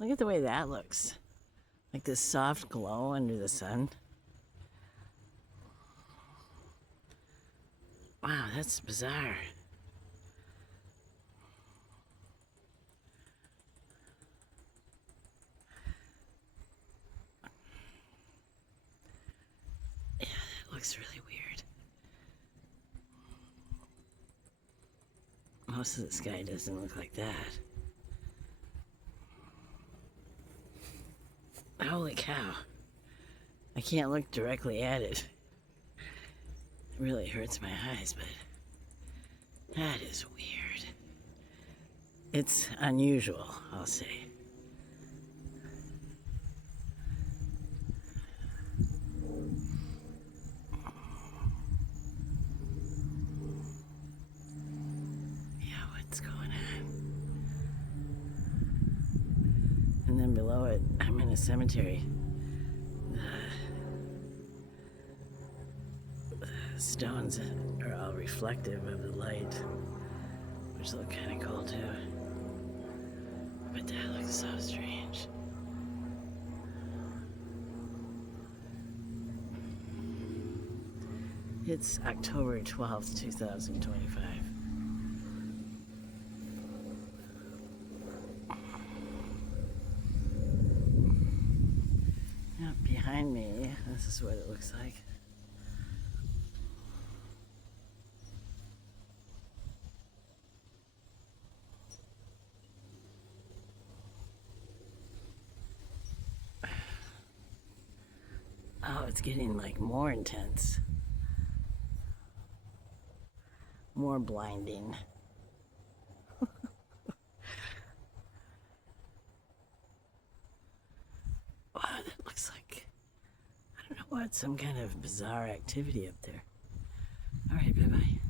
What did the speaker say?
Look at the way that looks. Like this soft glow under the sun. Wow, that's bizarre. Yeah, that looks really weird. Most of the sky doesn't look like that. Holy cow. I can't look directly at it. It really hurts my eyes, but that is weird. It's unusual, I'll say. Yeah, what's going on? And then below it, I'm in a cemetery. The stones are all reflective of the light, which look kind of cool too. But that looks so strange. It's October 12th, 2025. Now, behind me, this is what it looks like. Oh, it's getting like more intense. More blinding. Wow, that looks like, I don't know what, some kind of bizarre activity up there. All right, bye-bye.